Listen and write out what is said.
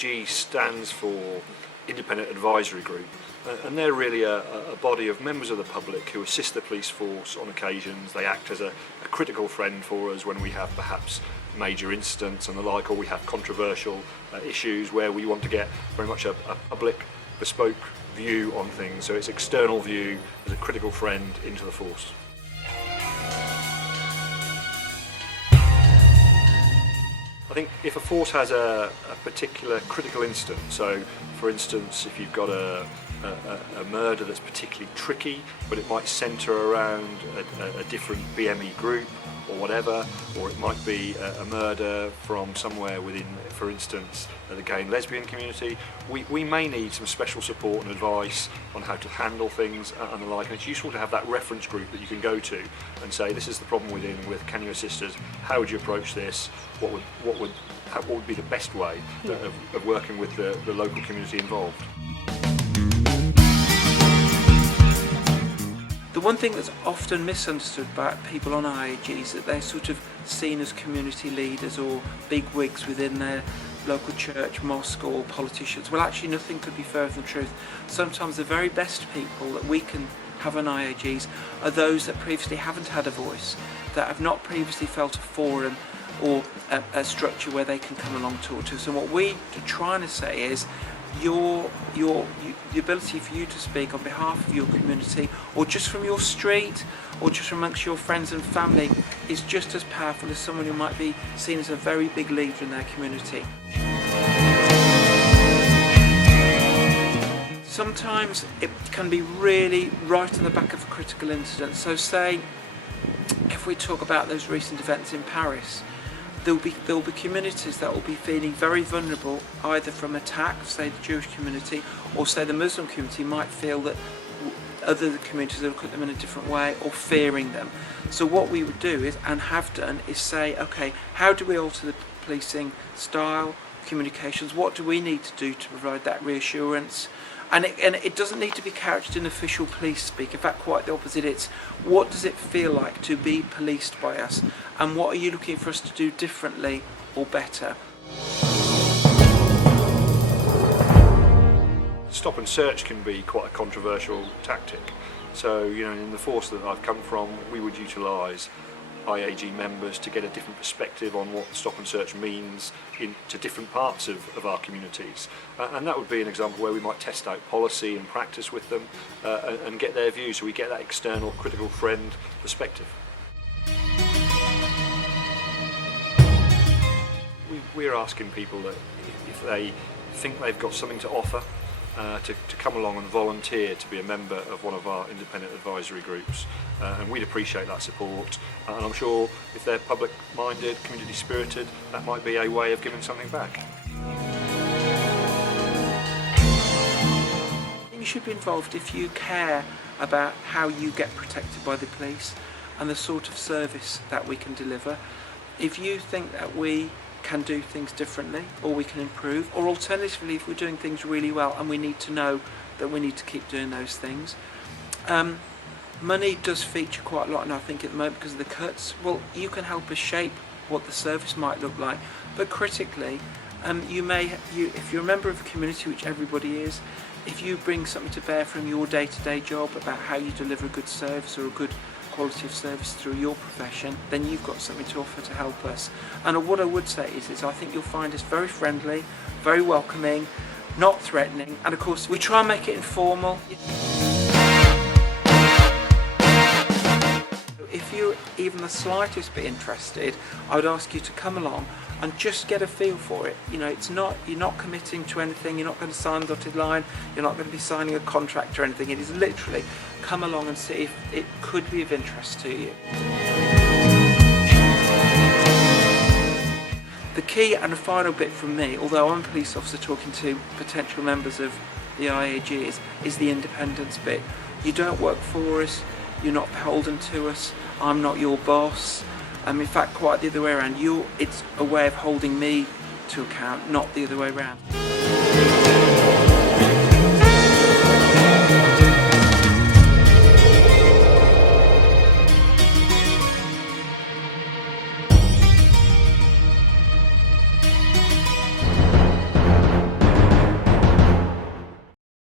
IAG stands for Independent Advisory Group, and they're really a body of members of the public who assist the police force on occasions. They act as a critical friend for us when we have perhaps major incidents and the like, or we have controversial issues where we want to get very much a public, bespoke view on things. So it's external view as a critical friend into the force. I think if a force has a particular critical incident, so for instance if you've got a murder that's particularly tricky but it might centre around a different BME group or whatever, or it might be a murder from somewhere within, for instance, the gay and lesbian community, we may need some special support and advice on how to handle things and the like, and it's useful to have that reference group that you can go to and say, this is the problem we're dealing with, can you assist us, how would you approach this, what would be the best way of working with the local community involved. The one thing that's often misunderstood by people on IAGs is that they're sort of seen as community leaders or big wigs within their local church, mosque or politicians. Well, actually nothing could be further from the truth. Sometimes the very best people that we can have on IAGs are those that previously haven't had a voice, that have not previously felt a forum or a structure where they can come along and talk to us. And what we are trying to say is the ability for you to speak on behalf of your community, or just from your street, or just amongst your friends and family, is just as powerful as someone who might be seen as a very big leader in their community. Sometimes it can be really right on the back of a critical incident. So say, if we talk about those recent events in Paris, there will be communities that will be feeling very vulnerable, either from attack, say the Jewish community, or say the Muslim community might feel that other communities look at them in a different way, or fearing them. So what we would do is, and have done, is say, okay, how do we alter the policing style, communications, what do we need to do to provide that reassurance? And it doesn't need to be couched in official police speak. In fact, quite the opposite. It's what does it feel like to be policed by us, and what are you looking for us to do differently or better? Stop and search can be quite a controversial tactic. So, in the force that I've come from, we would utilise IAG members to get a different perspective on what stop and search means to different parts of our communities, and that would be an example where we might test out policy and practice with them and get their views, so we get that external critical friend perspective. We're asking people that if they think they've got something to offer, to come along and volunteer to be a member of one of our independent advisory groups, and we'd appreciate that support, and I'm sure if they're public-minded, community-spirited, that might be a way of giving something back. You should be involved if you care about how you get protected by the police and the sort of service that we can deliver. If you think that we can do things differently, or we can improve, or alternatively if we're doing things really well and we need to know that we need to keep doing those things. Money does feature quite a lot, and I think at the moment because of the cuts, well, you can help us shape what the service might look like, but critically, if you're a member of a community, which everybody is, if you bring something to bear from your day-to-day job about how you deliver a good service or a good quality of service through your profession, then you've got something to offer to help us. And what I would say is I think you'll find us very friendly, very welcoming, not threatening, and of course we try and make it informal. If you're even the slightest bit interested, I would ask you to come along and just get a feel for it. You're not committing to anything, you're not going to sign the dotted line, you're not going to be signing a contract or anything. It is literally come along and see if it could be of interest to you. The key and the final bit from me, although I'm a police officer talking to potential members of the IAGs, is the independence bit. You don't work for us, you're not beholden to us, I'm not your boss. In fact, quite the other way around. It's a way of holding me to account, not the other way around.